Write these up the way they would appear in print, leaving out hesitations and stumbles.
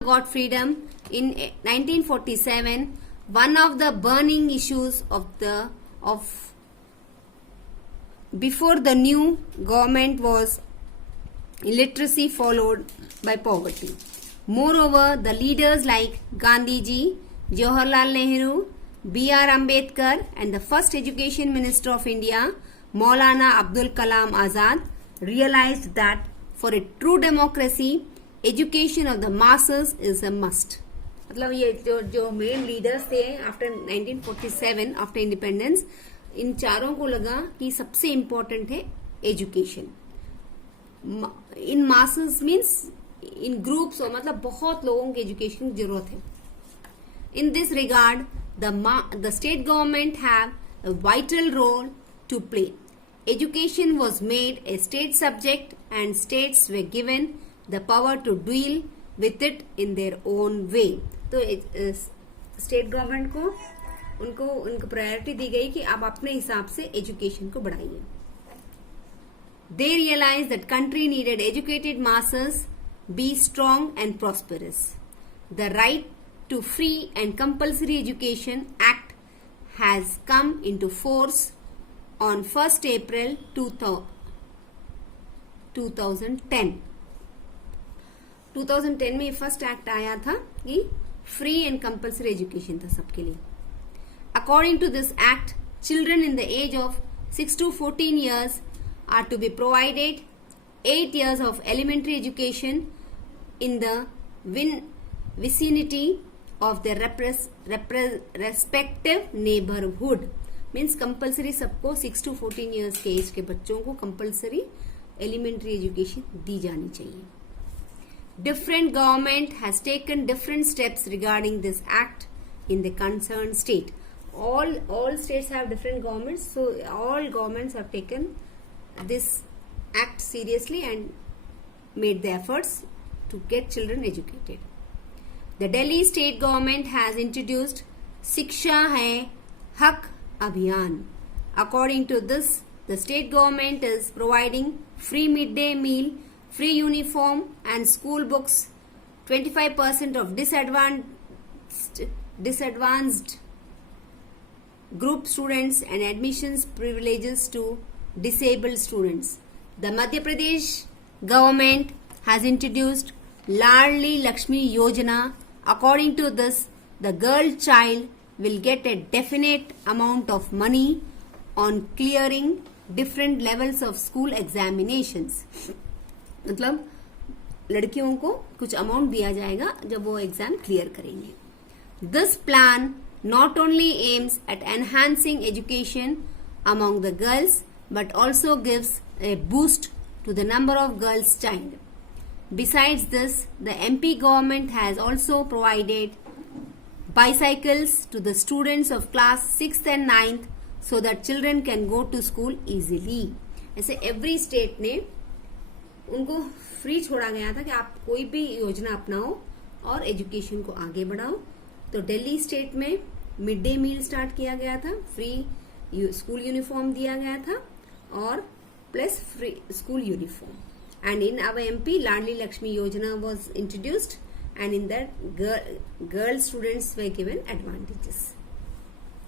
got freedom in 1947. One of the burning issues of before the new government was illiteracy, followed by poverty. Moreover, the leaders like Gandhiji, Jawaharlal Nehru, B.R. Ambedkar and the first education minister of India, Maulana Abdul Kalam Azad, realized that for a true democracy, education of the masses is a must. मतलब ये जो main leaders थे after 1947 after independence, इन चारों को लगा कि सबसे important है education. In masses means in groups, और मतलब बहुत लोगों की एजुकेशन की जरूरत है. In this regard the state government have a vital role to play. Education was made a state subject and states were given the power to deal with it in their own way. तो state government को उनको priority दी गई कि आप अपने हिसाब से education को बढ़ाइए. They realized that country needed educated masses be strong and prosperous. The Right to Free and Compulsory Education Act has come into force on 1st April 2010. 2010 में फर्स्ट एक्ट आया था कि फ्री एंड कंपल्सरी एजुकेशन था सबके लिए. According to this act, children in the age of 6 to 14 years are to be provided 8 years of elementary education in the vicinity of their respective neighborhood. Means compulsory सबको 6 to 14 years के as के बच्चों को compulsory elementary education दी जानी चाहिए. Different government has taken different steps regarding this act in the concerned state. All states have different governments, so all governments have taken this act seriously and made the efforts to get children educated. The Delhi state government has introduced Shiksha Hai Hak Abhiyan. According to this, the state government is providing free midday meal, free uniform and school books, 25% of disadvantaged group students and admissions privileges to disabled students. The Madhya Pradesh government has introduced Ladli Lakshmi Yojana. According to this, the girl child will get a definite amount of money on clearing different levels of school examinations. मतलब लड़कियों को कुछ amount दिया जाएगा जब वो exam clear करेंगे. This plan not only aims at enhancing education among the girls but also gives a boost to the number of girls child. Besides this, the MP government has also provided bicycles to the students of class 6th and 9th so that children can go to school easily. ऐसे every state ने उनको free छोड़ा गया था कि आप कोई भी योजना अपनाओ और एजुकेशन को आगे बढ़ाओ. तो दिल्ली स्टेट में मिड डे मील स्टार्ट किया गया था, फ्री स्कूल यूनिफॉर्म दिया गया था और plus free school uniform. And in our MP, Ladli Lakshmi Yojana was introduced, and in that girl students were given advantages.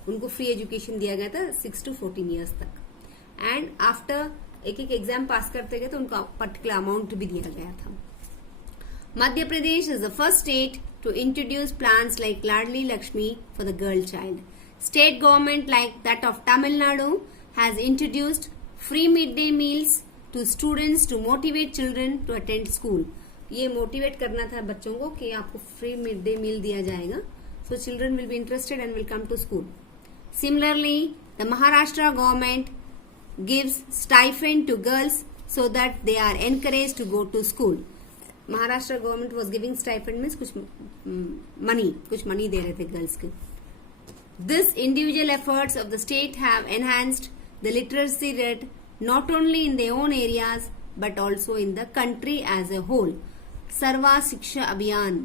उनको फ्री एजुकेशन दिया गया था 6 to 14 years तक. एंड आफ्टर एक एग्जाम पास करते गए तो उनको पर्टिकुलर अमाउंट भी दिया गया था. Madhya Pradesh is the first state to introduce plans like Ladli Laxmi for the girl child. State government like that of Tamil Nadu has introduced free mid day meals to students to motivate children to attend school. ये motivate करना था बच्चों को कि आपको free mid day meal दिया जाएगा, so children will be interested and will come to school. Similarly, the Maharashtra government gives stipend to girls so that they are encouraged to go to school. Maharashtra government was giving stipend means कुछ money दे रहे थे girls के. This individual efforts of the state have enhanced the literacy rate not only in their own areas but also in the country as a whole. Sarva Shiksha Abhiyan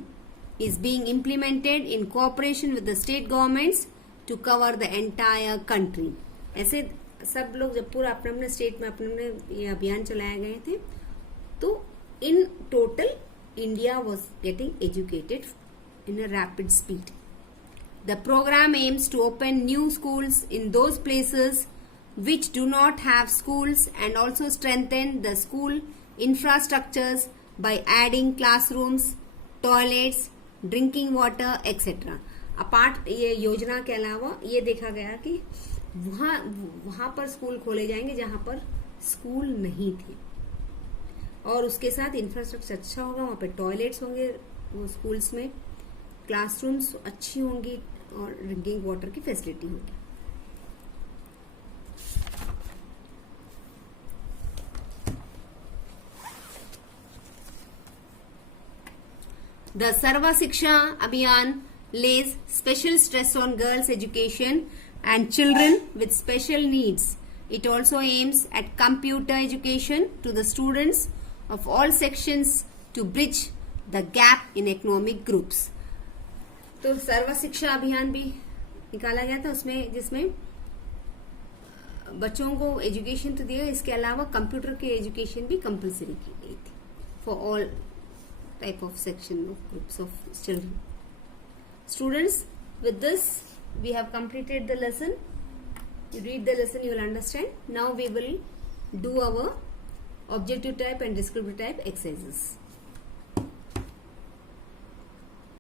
is being implemented in cooperation with the state governments to cover the entire country. ऐसे सब लोग जब पूरा अपने अपने state में अपने ये अभियान चलाए गए थे, तो in total India was getting educated in a rapid speed. The program aims to open new schools in those places which do not have schools and also strengthen the school infrastructures by adding classrooms, toilets, drinking water, etc. Apart ये योजना के अलावा ये देखा गया कि वहाँ पर स्कूल खोले जाएंगे जहाँ पर स्कूल नहीं थे और उसके साथ इंफ्रास्ट्रक्चर अच्छा होगा, वहाँ पे टॉयलेट्स होंगे वो स्कूल्स में, क्लासरूम्स अच्छी होंगी और ड्रिंकिंग वाटर की फैसिलिटी होगी. The Sarva Shiksha Abhiyan lays special stress on girls' education and children with special needs. It also aims at computer education to the students of all sections to bridge the gap in economic groups. तो सर्व शिक्षा अभियान भी निकाला गया था उसमें जिसमें बच्चों को एजुकेशन तो दिया, इसके अलावा कंप्यूटर की एजुकेशन भी कंपलसरी की गई थी for all type of section of groups of children. Students, with this we have completed the lesson. You read the lesson, you will understand. Now we will do our objective type and descriptive type exercises.